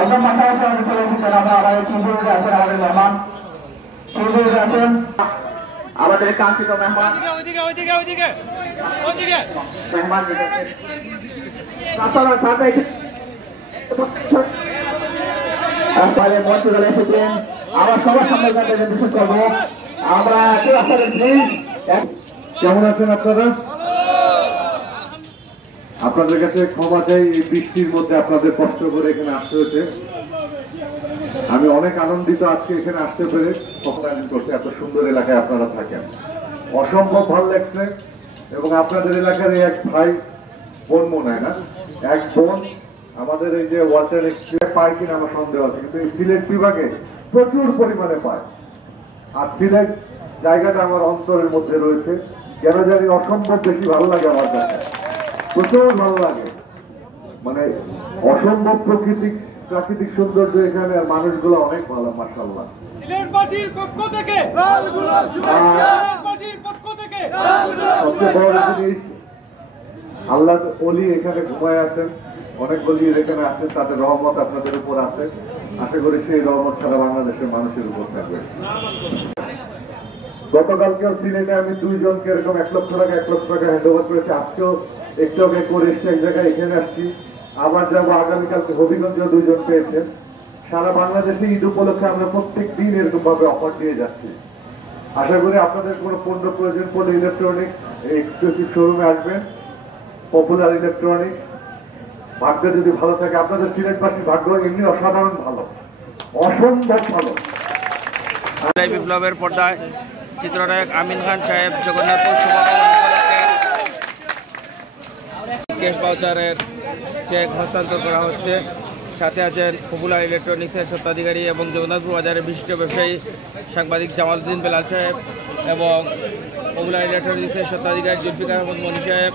একদম পাশাপাশি আমি চলে এসেছেন আমাদের টিভিতে আছেন আমাদের মেহমান টিভিতে আছেন আমাদের কাঙ্ক্ষিত মেহমান মেহমান মঞ্চে চলে এসেছেন আমার সবার সামনে বিশেষ করবো আমরা কেমন আছেন আপনারা? আপনাদের কাছে ক্ষমা চাই, এই বৃষ্টির মধ্যে আপনাদের কষ্ট করে এখানে আসতে হয়েছে। আমি অনেক আনন্দিত আজকে এখানে আসতে পেরে। কখন করছে এত সুন্দর এলাকায় আপনারা থাকেন, অসম্ভব ভালো লাগছে। এবং আপনাদের এলাকার এক ভাই বোন মনে হয় না, এক বোন আমাদের এই যে ওয়াটার এক্সপ্রেস পায় কিনা আমার সন্দেহ আছে, কিন্তু এই সিলেট বিভাগে প্রচুর পরিমাণে পায়। আর সিলেট জায়গাটা আমার অন্তরের মধ্যে রয়েছে, কেন জানি অসম্ভব বেশি ভালো লাগে আমার কাছে, প্রচুর ভালো লাগে। মানে অসম্ভব প্রাকৃতিক সৌন্দর্য এখানে, আর মানুষগুলো অনেক ভালো মাশাআল্লাহ। সবচেয়ে বড় জিনিস, আল্লাহ ওলি এখানে ঘুমায় আছেন, অনেক ওলি এখানে আছেন, তাদের রহমত আপনাদের উপর আছে। আশা করি সেই রহমত সারা বাংলাদেশের মানুষের উপর থাকবে। গতকালকেও সিলেটে আমি 2 জনকে এরকম 1 লক্ষ টাকা হ্যান্ড ওভার করেছি। আজকেও একটু আগে করে এসছি এক জায়গায়, এখানে আসছি, আবার যাবো আগামীকালকে। হবিগঞ্জেও 2 জন পেয়েছেন। সারা বাংলাদেশে ঈদ উপলক্ষে আমরা প্রত্যেক দিন এরকম ভাবে অফার দিয়ে যাচ্ছি। আশা করি আপনাদের কোনো পণ্য প্রয়োজন পড়লে ইলেকট্রনিক্স এক্সক্লুসিভ শোরুমে আসবেন, পপুলার ইলেকট্রনিক্স। ভাগ্য যদি ভালো থাকে, আপনাদের সিলেটবাসীর ভাগ্য এমনি অসাধারণ ভালো, অসম্ভব ভালো। বিপ্লবের পর্দায় চিত্রনায়ক আমিন খান সাহেব জগন্নাথপুর সমাগম ক্যাশ ভাউচারের চেক হস্তান্তর করা হচ্ছে। সাথে আছেন পপুলার ইলেকট্রনিক্সের স্বত্বাধিকারী এবং জগন্নাথপুর বাজারের বিশিষ্ট ব্যবসায়ী সাংবাদিক জামালউদ্দিন বেলাল সাহেব এবং পপুলার ইলেকট্রনিক্সের স্বত্বাধিকারী জুলফিকার আহমদ মনি সাহেব।